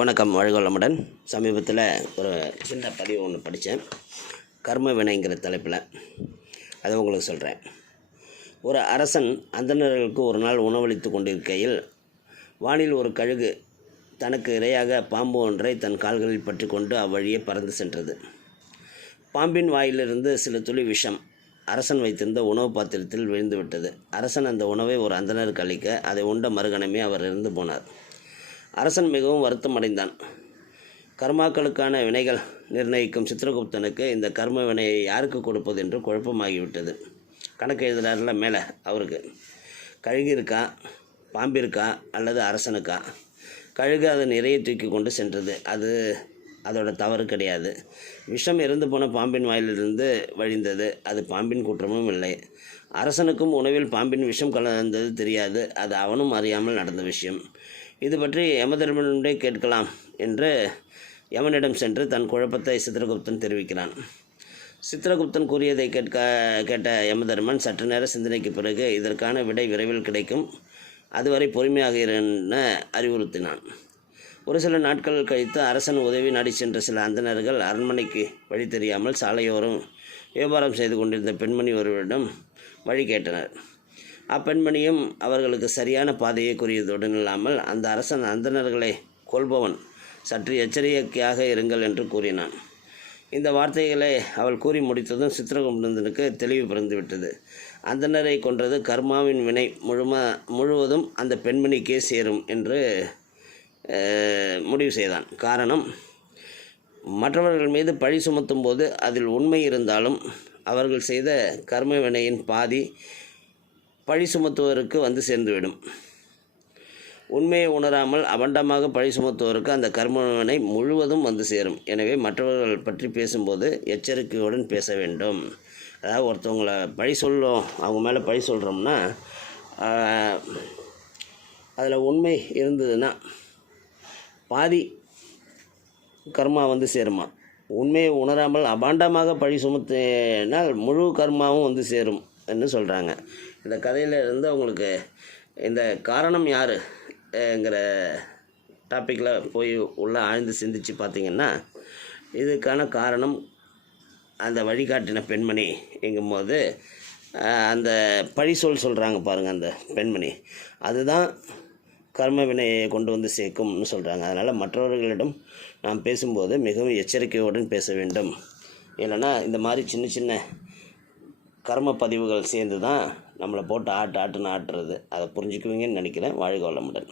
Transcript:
வணக்கம் வாழ்கோளமுடன் சமீபத்தில் ஒரு சின்ன பதிவு ஒன்று படித்தேன் கர்ம வினைங்கிற தலைப்பில். அதை உங்களுக்கு சொல்கிறேன் ஒரு அரசன் அந்தணர்களுக்கு ஒரு நாள் உணவளித்து கொண்டிருக்கையில் வானில் ஒரு கழுகு தனக்கு இரையாக பாம்பு ஒன்றை தன் கால்களில் பற்றி கொண்டு அவ்வழியே பறந்து சென்றது. பாம்பின் வாயிலிருந்து சில துளி விஷம் அரசன் வைத்திருந்த உணவு பாத்திரத்தில் விழுந்து விட்டது அரசன் அந்த உணவை ஒரு அந்தனருக்கு அளிக்க அதை உண்ட மறுகணமே அவர் இருந்து போனார். அரசன் மிகவும் வருத்தம் அடைந்தான் கர்மாக்களுக்கான வினைகள் நிர்ணயிக்கும் சித்திரகுப்தனுக்கு இந்த கர்ம வினையை யாருக்கு கொடுப்பது என்று குழப்பமாகிவிட்டது. கணக்கு எழுதுறாருல மேலே அவருக்கு. கழுகு இருக்கா பாம்பு இருக்கா அல்லது அரசனுக்கா? கழுகு அதை நிறைய தூக்கி கொண்டு சென்றது. அது அதோட தவறு கிடையாது. விஷம் இறந்து போன பாம்பின் வாயிலிருந்து வழிந்தது. அது பாம்பின் குற்றமும் இல்லை. அரசனுக்கும் உணவில் பாம்பின் விஷம் கலந்தது தெரியாது. அது அவனும் அறியாமல் நடந்த விஷயம். இது பற்றி யமதர்மனிடே கேட்கலாம் என்று யமனிடம் சென்று தன் குழப்பத்தை சித்திரகுப்தன் தெரிவிக்கிறான். சித்திரகுப்தன் கூறியதை கேட்க கேட்ட யமதர்மன் சற்று நேர சிந்தனைக்கு பிறகு இதற்கான விடை விரைவில் கிடைக்கும். அதுவரை பொறுமையாக இரு அறிவுறுத்தினான். ஒரு சில நாட்கள் கழித்து அரசன் உதவி நாடி சென்ற சில அந்தனர்கள் அரண்மனைக்கு வழி தெரியாமல் சாலையோரம் வியாபாரம் செய்து கொண்டிருந்த பெண்மணி ஒருவரிடம் வழி கேட்டனர். அப்பெண்மணியும் அவர்களுக்கு சரியான பாதையை கூறியதுடன் இல்லாமல் அந்த அரசன் அந்தணர்களை கொள்பவன் சற்று எச்சரிக்கையாக இருங்கள் என்று கூறினான். இந்த வார்த்தைகளை அவள் கூறி முடித்ததும் சித்திரகுப்தனுக்கு தெளிவு பிறந்துவிட்டது. அந்தணரை கொன்றது கர்மாவின் வினை முழும முழுவதும் அந்த பெண்மணிக்கே சேரும் என்று முடிவு செய்தான். காரணம் மற்றவர்கள் மீது பழி சுமத்தும் போது அதில் உண்மை இருந்தாலும் அவர்கள் செய்த கர்ம வினையின் பாதி பழி சுமத்துவதற்கு வந்து சேர்ந்துவிடும். உண்மையை உணராமல் அபண்டமாக பழி சுமத்துவோருக்கு அந்த கர்மவினை முழுவதும் வந்து சேரும். எனவே மற்றவர்கள் பற்றி பேசும்போது எச்சரிக்கையுடன் பேச வேண்டும். அதாவது ஒருத்தவங்களை பழி சொல்லும் அவங்க மேலே பழி சொல்கிறோம்னா அதில் உண்மை இருந்ததுன்னா பாதி கர்மா வந்து சேருமா. உண்மையை உணராமல் அபாண்டமாக பழி சுமத்தினால் முழு கர்மாவும் வந்து சேரும். என்று சொல்கிறாங்க இந்த கதையில் இருந்து அவங்களுக்கு இந்த காரணம் யாருங்கிற டாப்பிக்கில் போய் உள்ளே ஆழ்ந்து சிந்திச்சு பார்த்தீங்கன்னா இதுக்கான காரணம் அந்த வழிகாட்டின பெண்மணி எங்கும்போது அந்த பழி சொல் சொல்கிறாங்க பாருங்கள் அந்த பெண்மணி. அதுதான் கர்ம வினையை கொண்டு வந்து சேர்க்கும்னு சொல்கிறாங்க அதனால் மற்றவர்களிடம் நாம் பேசும்போது மிகவும் எச்சரிக்கையுடன் பேச வேண்டும். இல்லைன்னா இந்த மாதிரி சின்ன சின்ன கர்ம பதிவுகள் சேர்ந்து தான் நம்மளை போட்டு ஆட்டு ஆட்டுன்னு ஆட்டுறது. அதை புரிஞ்சுக்குவீங்கன்னு நினைக்கிறேன். வாழ்க வளமுடன்.